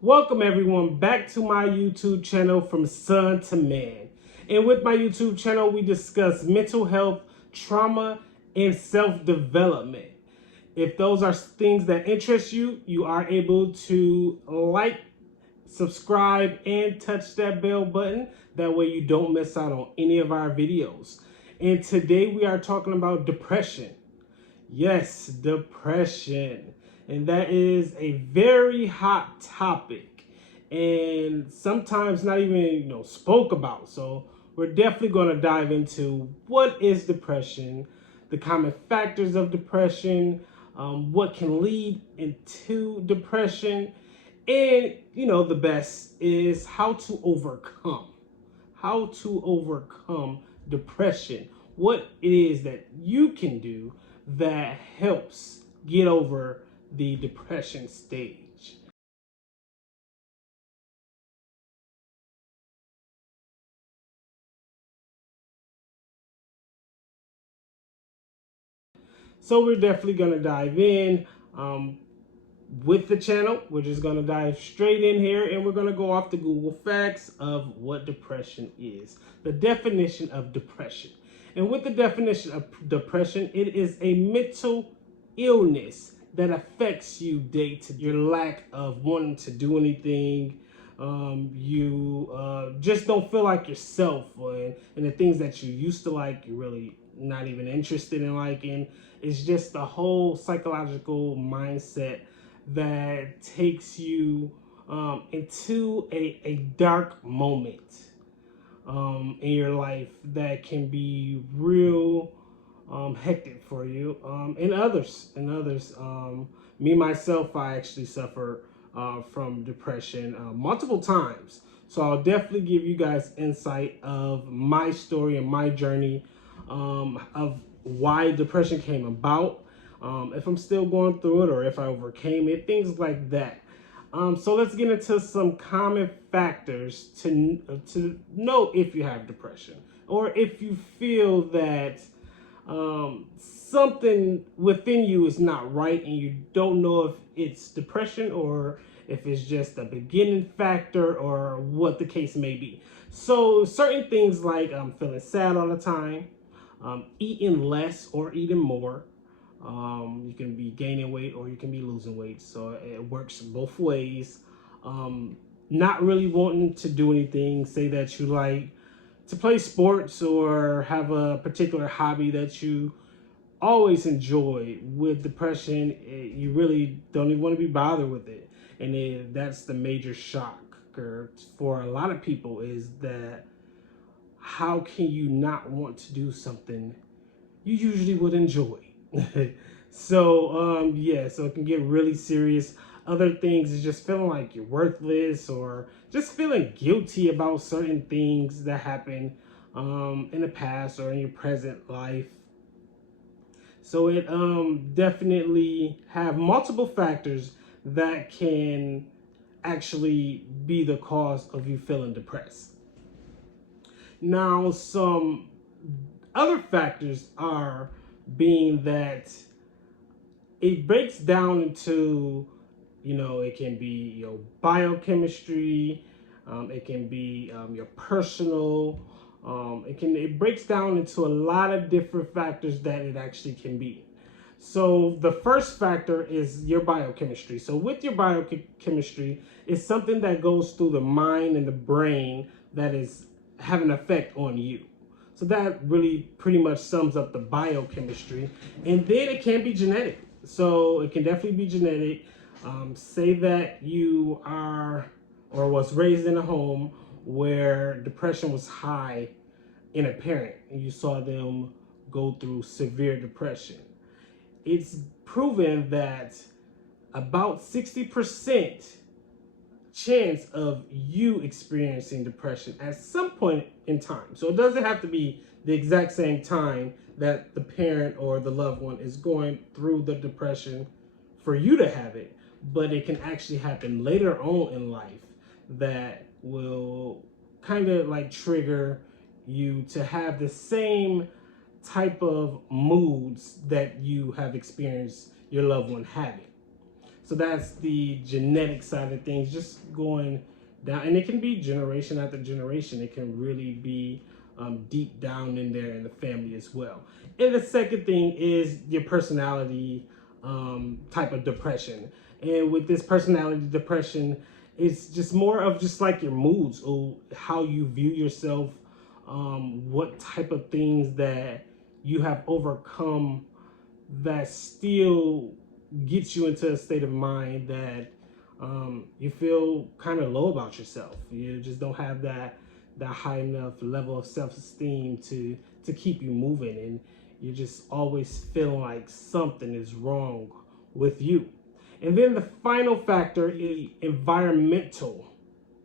Welcome everyone back to my YouTube channel, From Son to Man. And with my YouTube channel, we discuss mental health, trauma, and self-development. If those are things that interest you, you are able to like, subscribe, and touch that bell button. That way you don't miss out on any of our videos. And today we are talking about depression. Yes, depression. And that is a very hot topic and sometimes not even, spoke about. So we're definitely going to dive into what is depression, the common factors of depression, what can lead into depression, and, the best is how to overcome depression, what it is that you can do that helps get over the depression stage. So we're definitely going to dive in with the channel. We're just going to dive straight in here and we're going to go off the Google facts of what depression is. The definition of depression. And with the definition of depression, it is a mental illness that affects you day to day. Your lack of wanting to do anything. You just don't feel like yourself, and the things that you used to like, you're really not even interested in liking. It's just the whole psychological mindset that takes you into a dark moment in your life that can be real hectic for you and others. Me myself, I actually suffer from depression multiple times. So I'll definitely give you guys insight of my story and my journey of why depression came about, if I'm still going through it or if I overcame it, things like that. So let's get into some common factors to know if you have depression or if you feel that something within you is not right and you don't know if it's depression or if it's just a beginning factor or what the case may be. So certain things like feeling sad all the time, eating less or eating more. You can be gaining weight or you can be losing weight. So it works both ways. Not really wanting to do anything. Say that you like to play sports or have a particular hobby that you always enjoy. With depression, you really don't even want to be bothered with it. And that's the major shock for a lot of people, is that how can you not want to do something you usually would enjoy? So it can get really serious. Other things is just feeling like you're worthless or just feeling guilty about certain things that happen in the past or in your present life. So it definitely have multiple factors that can actually be the cause of you feeling depressed. Now, some other factors are being that it breaks down into, it can be your biochemistry, it can be your personal, it breaks down into a lot of different factors that it actually can be. So the first factor is your biochemistry. So with your biochemistry, it's something that goes through the mind and the brain that is having an effect on you. So that really pretty much sums up the biochemistry. And then it can be genetic. So it can definitely be genetic. Say that you are or was raised in a home where depression was high in a parent and you saw them go through severe depression. It's proven that about 60% chance of you experiencing depression at some point in time. So it doesn't have to be the exact same time that the parent or the loved one is going through the depression for you to have it, but it can actually happen later on in life that will kind of like trigger you to have the same type of moods that you have experienced your loved one having. So that's the genetic side of things, just going down. And it can be generation after generation. It can really be deep down in there in the family as well. And the second thing is your personality type of depression. And with this personality depression, it's just more of just like your moods or how you view yourself, what type of things that you have overcome that still gets you into a state of mind that you feel kind of low about yourself. You just don't have that high enough level of self-esteem to keep you moving, and you're just always feeling like something is wrong with you. And then the final factor is environmental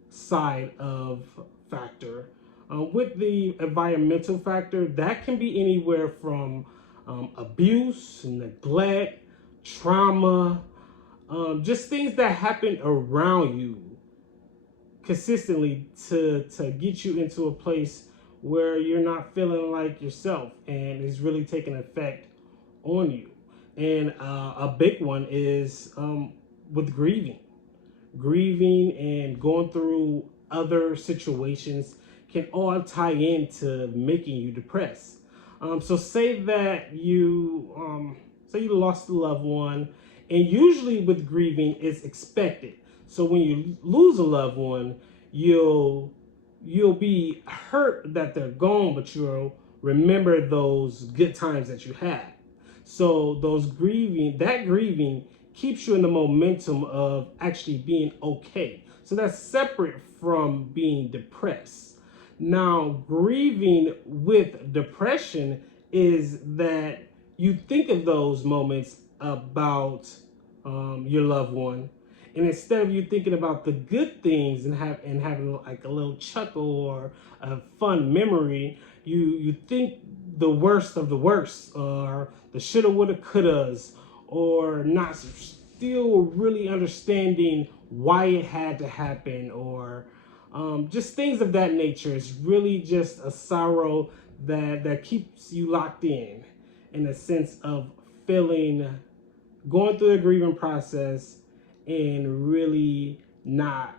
side of factor. With the environmental factor, that can be anywhere from abuse, neglect, trauma, just things that happen around you consistently to get you into a place where you're not feeling like yourself, and it's really taking effect on you. And a big one is with grieving and going through other situations can all tie into making you depressed. So say that you say you lost a loved one, and usually with grieving, it's expected. So when you lose a loved one, you'll be hurt that they're gone, but you'll remember those good times that you had. So that grieving keeps you in the momentum of actually being okay. So that's separate from being depressed. Now, grieving with depression is that you think of those moments about your loved one, and instead of you thinking about the good things and having like a little chuckle or a fun memory, you think the worst of the worst, or the shoulda, woulda, couldas, or not still really understanding why it had to happen, or just things of that nature. It's really just a sorrow that keeps you locked in a sense of going through the grieving process and really not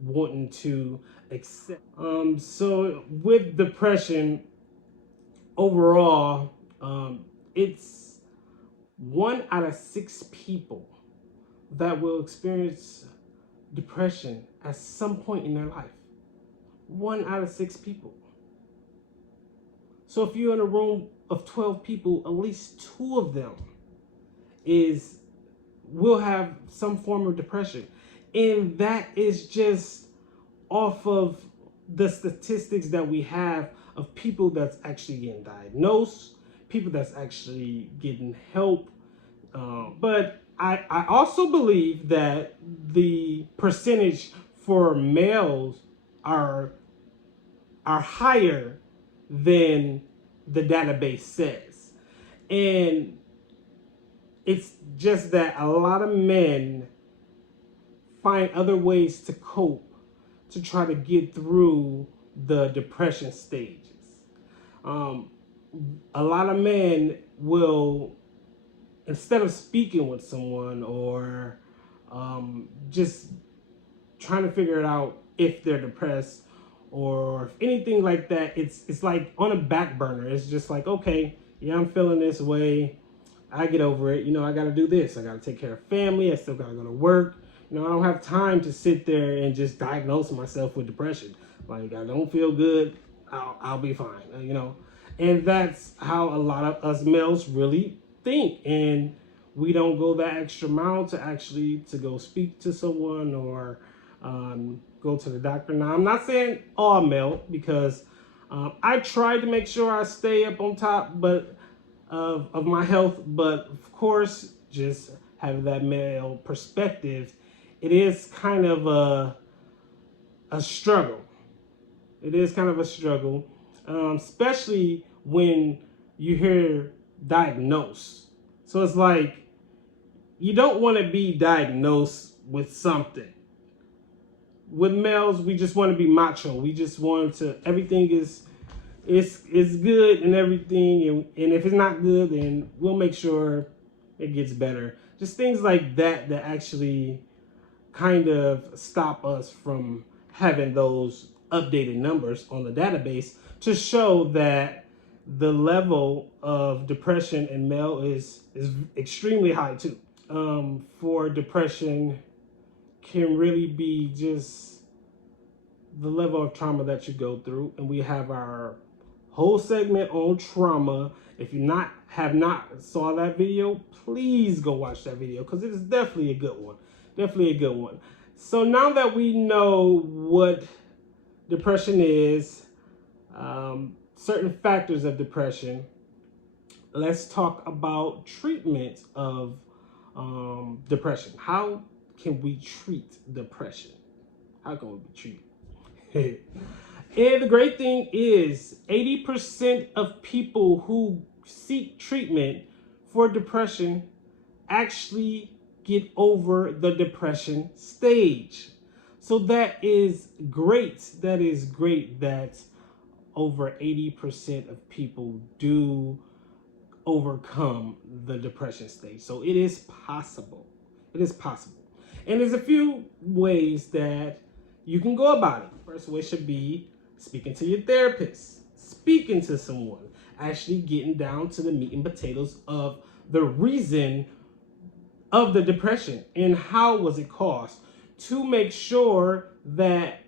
wanting to accept. So with depression overall, it's 1 out of 6 people that will experience depression at some point in their life. 1 out of 6 people. So if you're in a room of 12 people, at least 2 of them will have some form of depression. And that is just off of the statistics that we have of people that's actually getting diagnosed, people that's actually getting help. But I also believe that the percentage for males are higher than the database says. And it's just that a lot of men find other ways to cope to try to get through the depression stages. A lot of men will, instead of speaking with someone or just trying to figure it out if they're depressed or if anything like that, it's like on a back burner. It's just like, okay, yeah, I'm feeling this way. I get over it. I got to do this. I got to take care of family. I still got to go to work. I don't have time to sit there and just diagnose myself with depression. Like, I don't feel good. I'll be fine. And that's how a lot of us males really think. And we don't go that extra mile to go speak to someone or go to the doctor. Now, I'm not saying all male, because I try to make sure I stay up on top, of my health, but of course, just having that male perspective, it is kind of a struggle. It is kind of a struggle, especially when you hear diagnosed. So it's like, you don't want to be diagnosed with something. With males, we just want to be macho. We just want to, everything is good and everything, and if it's not good, then we'll make sure it gets better. just things like that that actually kind of stop us from having those updated numbers on the database to show that the level of depression in male is extremely high too. For depression can really be just the level of trauma that you go through, and we have our whole segment on trauma. If you have not saw that video, please go watch that video because it is definitely a good one. Definitely a good one. So now that we know what depression is, certain factors of depression, let's talk about treatment of depression. How can we treat depression? How can we treat it? And the great thing is 80% of people who seek treatment for depression actually get over the depression stage. So that is great. That is great that over 80% of people do overcome the depression stage. So it is possible. It is possible. And there's a few ways that you can go about it. First way should be speaking to your therapist, speaking to someone, actually getting down to the meat and potatoes of the reason of the depression and how was it caused, to make sure that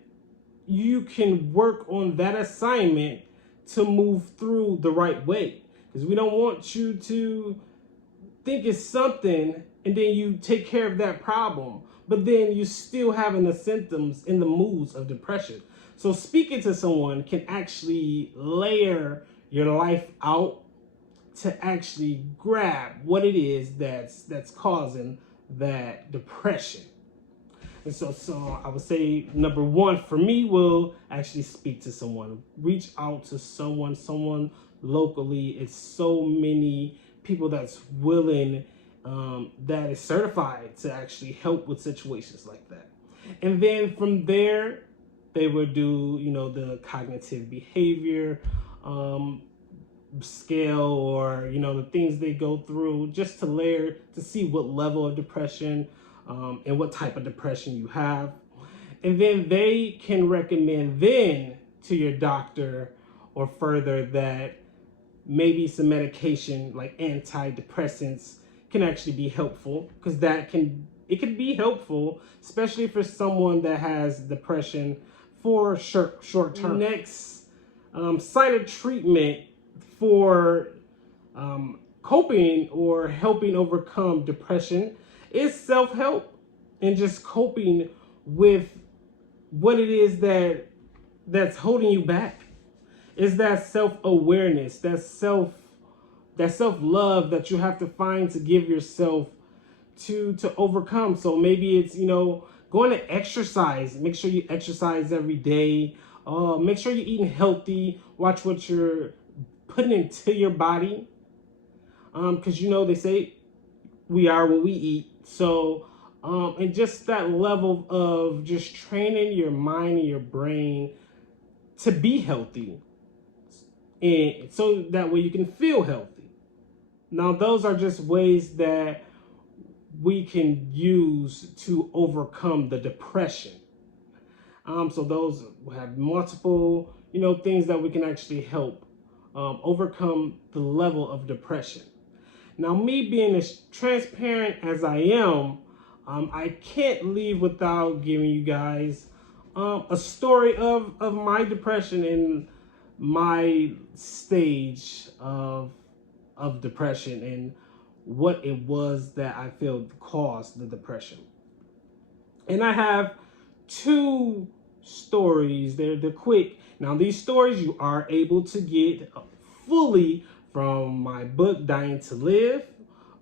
you can work on that assignment to move through the right way. Because we don't want you to think it's something and then you take care of that problem, but then you still having the symptoms and the moods of depression. So speaking to someone can actually layer your life out to actually grab what it is that's causing that depression. And so I would say number one for me will actually speak to someone, reach out to someone locally. It's so many people that's willing, that is certified to actually help with situations like that. And then from there, they would do, the cognitive behavior scale, or, the things they go through just to layer to see what level of depression and what type of depression you have. And then they can recommend then to your doctor or further that maybe some medication like antidepressants can actually be helpful, because it can be helpful, especially for someone that has depression for short term. Next, site of treatment for coping or helping overcome depression is self-help and just coping with what it is that's holding you back. Is that self-awareness, that self-love that you have to find to give yourself to overcome. So maybe it's, going to exercise. Make sure you exercise every day. Make sure you're eating healthy. Watch what you're putting into your body. Because, they say we are what we eat. So, and just that level of just training your mind and your brain to be healthy. And so that way you can feel healthy. Now, those are just ways that we can use to overcome the depression. So those have multiple, things that we can actually help overcome the level of depression. Now, me being as transparent as I am, I can't leave without giving you guys a story of my depression and my stage of depression and what it was that I feel caused the depression. And I have two stories. They're quick. Now, these stories you are able to get fully from my book, Dying to Live.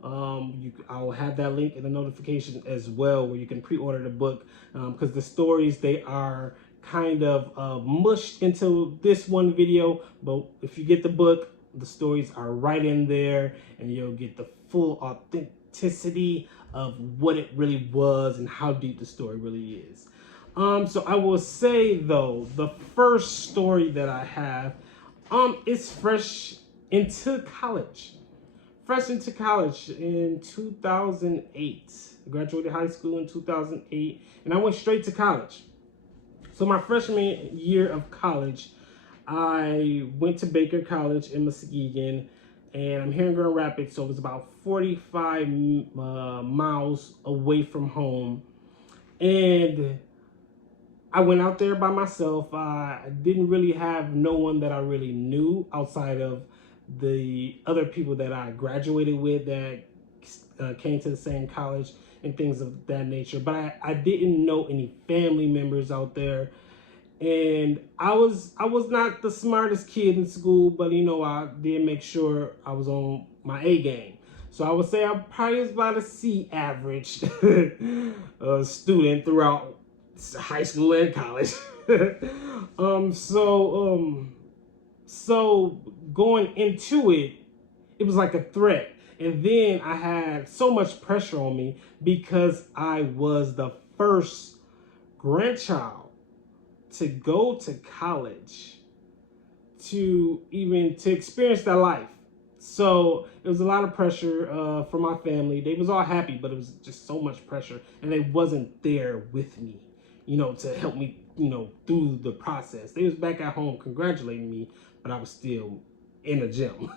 I will have that link in the notification as well, where you can pre-order the book, because the stories, they are kind of mushed into this one video. But if you get the book, the stories are right in there, and you'll get the full authenticity of what it really was and how deep the story really is. So I will say, though, the first story that I have is fresh into college. fresh into college in 2008. I graduated high school in 2008, and I went straight to college. So my freshman year of college, I went to Baker College in Muskegon, and I'm here in Grand Rapids, so it was about 45 miles away from home. And I went out there by myself. I didn't really have no one that I really knew outside of the other people that I graduated with that came to the same college and things of that nature. But I didn't know any family members out there. And I was not the smartest kid in school, but I did make sure I was on my A game. So I would say I probably was about a C average student throughout high school and college. um, so so going into it, it was like a threat. And then I had so much pressure on me because I was the first grandchild to go to college, to experience that life. So it was a lot of pressure for my family. They was all happy, but it was just so much pressure, and they wasn't there with me, to help me, through the process. They was back at home congratulating me, but I was still in the gym,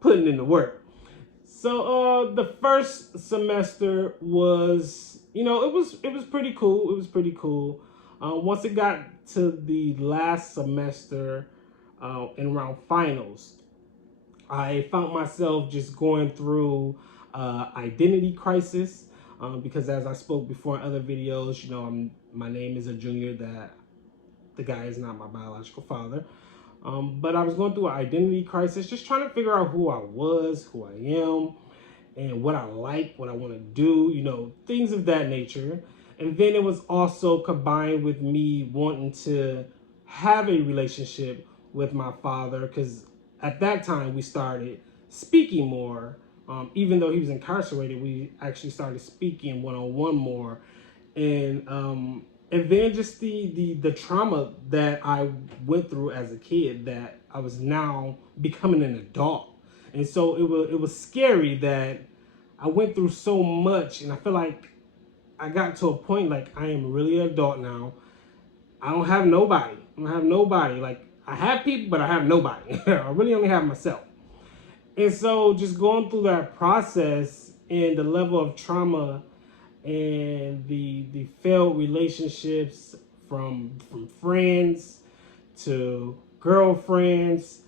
putting in the work. So the first semester was, it was pretty cool. It was pretty cool. Once it got to the last semester, and around finals, I found myself just going through identity crisis, because as I spoke before in other videos, my name is a junior, that the guy is not my biological father. But I was going through an identity crisis, just trying to figure out who I was, who I am, and what I like, what I want to do, things of that nature. And then it was also combined with me wanting to have a relationship with my father, because at that time we started speaking more. Even though he was incarcerated, we actually started speaking one-on-one more. And then just the trauma that I went through as a kid, that I was now becoming an adult. And so it was scary that I went through so much, and I feel like I got to a point like I am really an adult now. I don't have nobody. I don't have nobody. Like, I have people, but I have nobody. I really only have myself. And so just going through that process and the level of trauma and the failed relationships from friends to girlfriends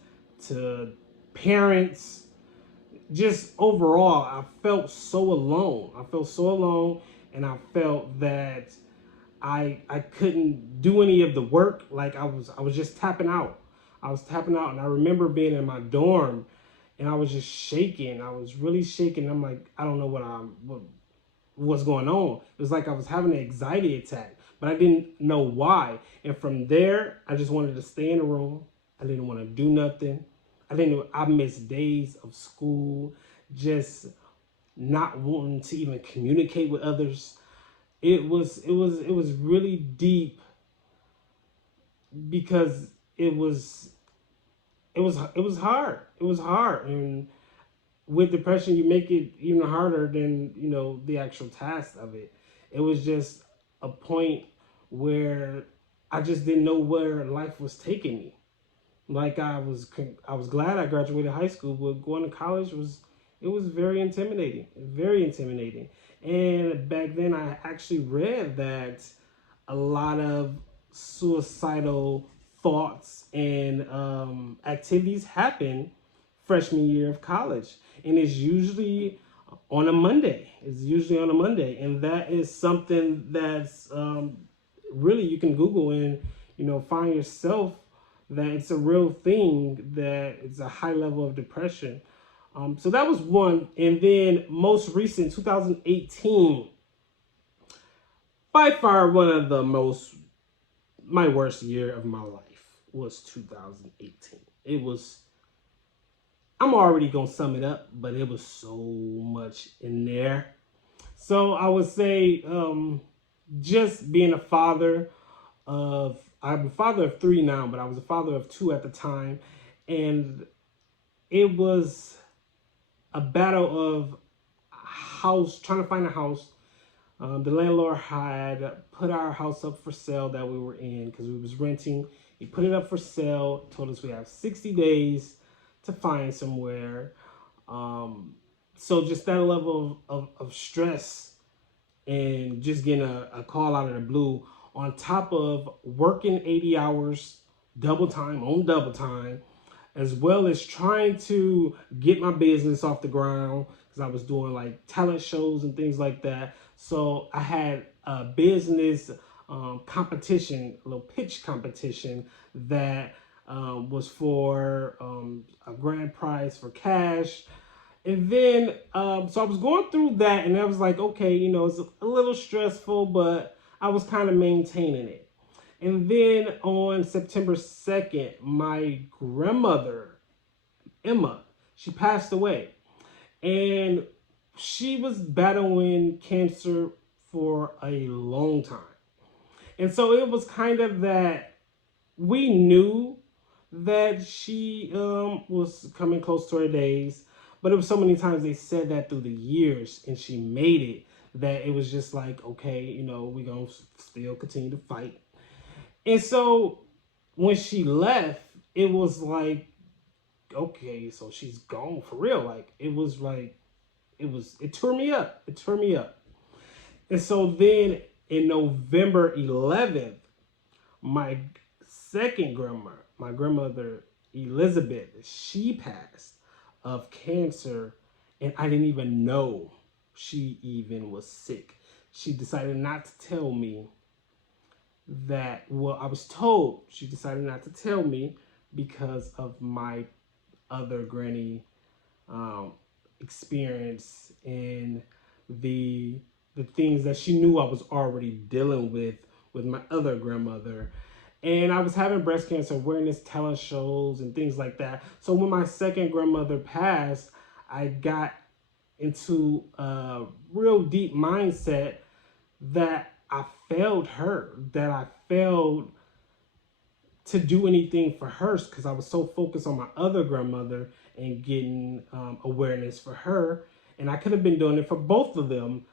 to parents, just overall, I felt so alone. I felt so alone, and I felt that I couldn't do any of the work. Like, I was just tapping out. I was tapping out, and I remember being in my dorm, and I was just shaking. I was really shaking. I'm like, I don't know what's going on. It was like I was having an anxiety attack, but I didn't know why. And from there, I just wanted to stay in the room. I didn't want to do nothing. I missed days of school, just not wanting to even communicate with others. It was really deep, because it was hard. It was hard, and with depression, you make it even harder than the actual task of it. It was just a point where I just didn't know where life was taking me. Like, I was glad I graduated high school, but going to college was very intimidating. And back then, I actually read that a lot of suicidal thoughts and activities happen freshman year of college, and it's usually on a Monday. It's usually on a Monday, and that is something that's really, you can Google and find yourself that it's a real thing, that it's a high level of depression. So that was one. And then most recent, 2018, by far one of my worst year of my life was 2018. I'm already going to sum it up, but it was so much in there. So I would say, just being a father I'm a father of 3 now, but I was a father of 2 at the time. And it was a battle of house, trying to find a house. The landlord had put our house up for sale that we were in because we was renting. He put it up for sale, told us we have 60 days to find somewhere. Um, so just that level of stress and just getting a call out of the blue on top of working 80 hours double time on double time, as well as trying to get my business off the ground because I was doing like talent shows and things like that. So I had a business competition, a little pitch competition that was for a grand prize for cash. And then, so I was going through that, and I was like, okay, it's a little stressful, but I was kind of maintaining it. And then on September 2nd, my grandmother, Emma, she passed away. And she was battling cancer for a long time. And so it was kind of that we knew that she was coming close to her days, but it was so many times they said that through the years, and she made it that it was just like, okay, we're going to still continue to fight. And so when she left, it was like, okay, so she's gone for real. Like, it was like, it tore me up. It tore me up. And so then in November 11th, my second my grandmother Elizabeth, she passed of cancer, and I didn't even know she even was sick. She decided not to tell me that, well, I was told she decided not to tell me because of my other granny um, experience and the the things that she knew I was already dealing with my other grandmother. And I was having breast cancer awareness talent shows and things like that. So when my second grandmother passed, I got into a real deep mindset that I failed her, that I failed to do anything for her because I was so focused on my other grandmother and getting awareness for her. And I could have been doing it for both of them,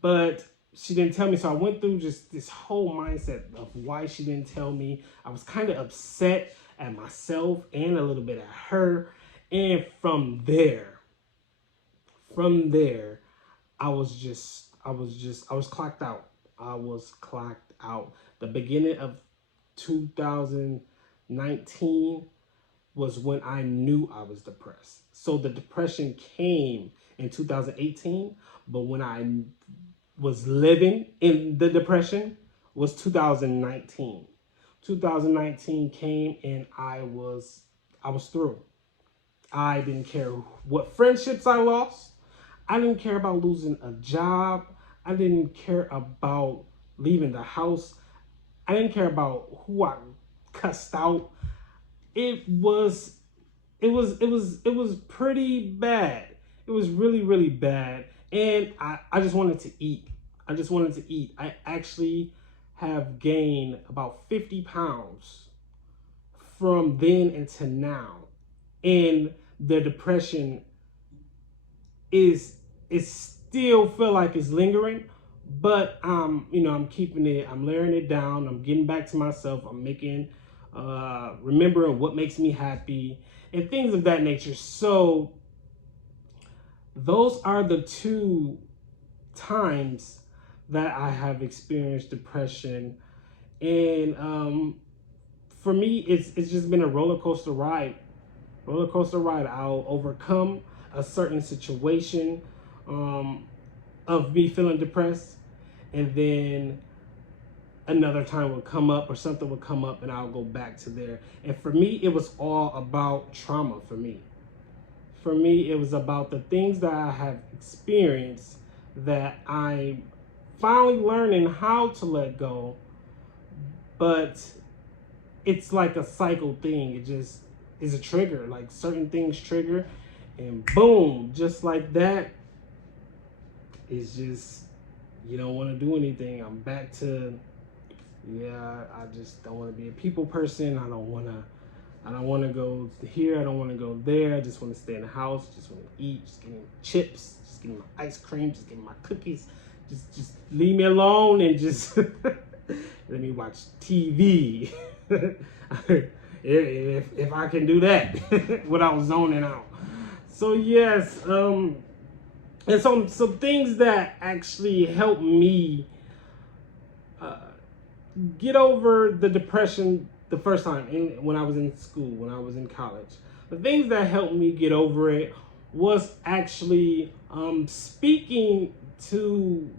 but she didn't tell me. So I went through just this whole mindset of why she didn't tell me. I was kind of upset at myself and a little bit at her. And from there, I was clocked out. I was clocked out. The beginning of 2019 was when I knew I was depressed. So the depression came in 2018, but when I was living in the depression was 2019. 2019 came and I was through. I didn't care what friendships I lost. I didn't care about losing a job. I didn't care about leaving the house. I didn't care about who I cussed out. It was pretty bad. It was really, really bad. And I just wanted to eat. I just wanted to eat. I actually have gained about 50 pounds from then until now. And the depression is still feel like it's lingering, but I'm keeping it, I'm layering it down, I'm getting back to myself, I'm making remembering what makes me happy and things of that nature. So those are the two times that I have experienced depression. And for me, it's just been a roller coaster ride. I'll overcome a certain situation um, of me feeling depressed, and then another time will come up or something will come up, and I'll go back to there. And for me, it was all about trauma. For me, it was about the things that I have experienced that I'm finally learning how to let go, but it's like a cycle thing. It just is a trigger. Like certain things trigger, and boom, just like that, it's just you don't want to do anything. I'm back to I just don't want to be a people person. I don't want to I don't want to go here. I don't want to go there. I just want to stay in the house. Just want to eat. Just give me chips. Just give me my ice cream. Just give me my cookies. Just leave me alone and just let me watch TV. if I can do that without zoning out. So yes, and some things that actually helped me get over the depression the first time when I was in school, when I was in college. The things that helped me get over it was actually speaking to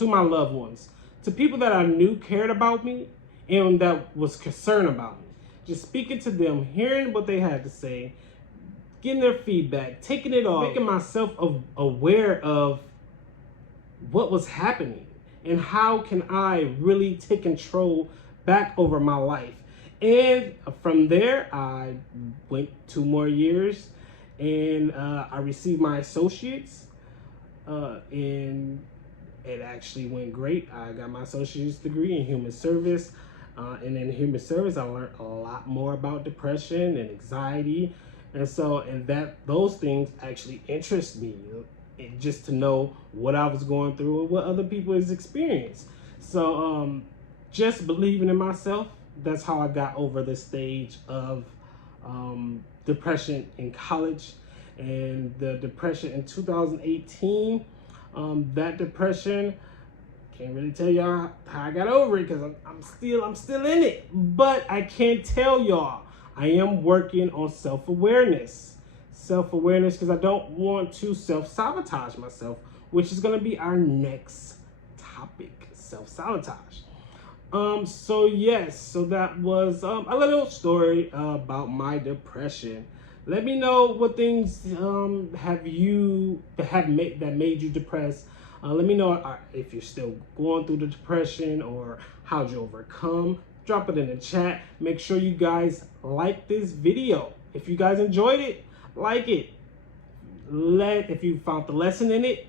my loved ones, to people that I knew cared about me and that was concerned about me. Just speaking to them, hearing what they had to say, getting their feedback, taking it all, making myself aware of what was happening and how can I really take control back over my life. And from there, I went 2 more years and I received my associates and it actually went great. I got my associate's degree in human service. And in human service, I learned a lot more about depression and anxiety. And those things actually interest me, just to know what I was going through and what other people has experienced. So just believing in myself, that's how I got over the stage of depression in college. And the depression in 2018, that depression, can't really tell y'all how I got over it because I'm still in it. But I can tell y'all I am working on self-awareness because I don't want to self-sabotage myself, which is going to be our next topic, self-sabotage. So that was a little story about my depression. Let me know what things that made you depressed. Let me know if you're still going through the depression or how'd you overcome. Drop it in the chat. Make sure you guys like this video. If you guys enjoyed it, like it. If you found the lesson in it,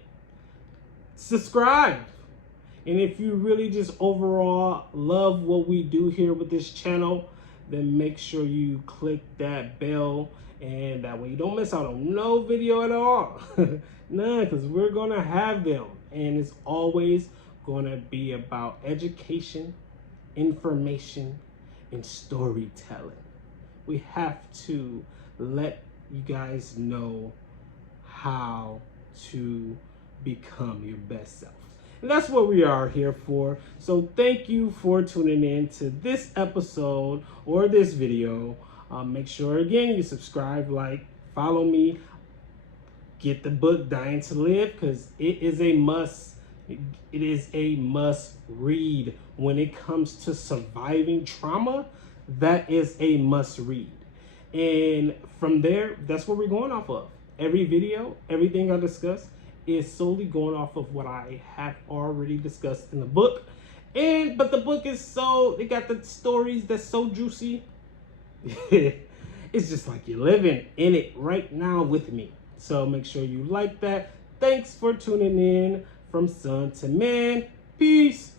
subscribe. And if you really just overall love what we do here with this channel, then make sure you click that bell, and that way you don't miss out on no video at all. Nah, because we're gonna have them, and it's always gonna be about education, information, and storytelling. We have to let you guys know how to become your best self. And that's what we are here for. So thank you for tuning in to this episode or this video. Make sure, again, you subscribe, like, follow me. Get the book Dying to Live, because it is a must. It is a must read when it comes to surviving trauma. That is a must read. And from there, that's what we're going off of. Every video, everything I discuss is solely going off of what I have already discussed in the book. But the book is it got the stories that's so juicy. It's just like you're living in it right now with me. So make sure you like that. Thanks for tuning in from Son to Man. Peace.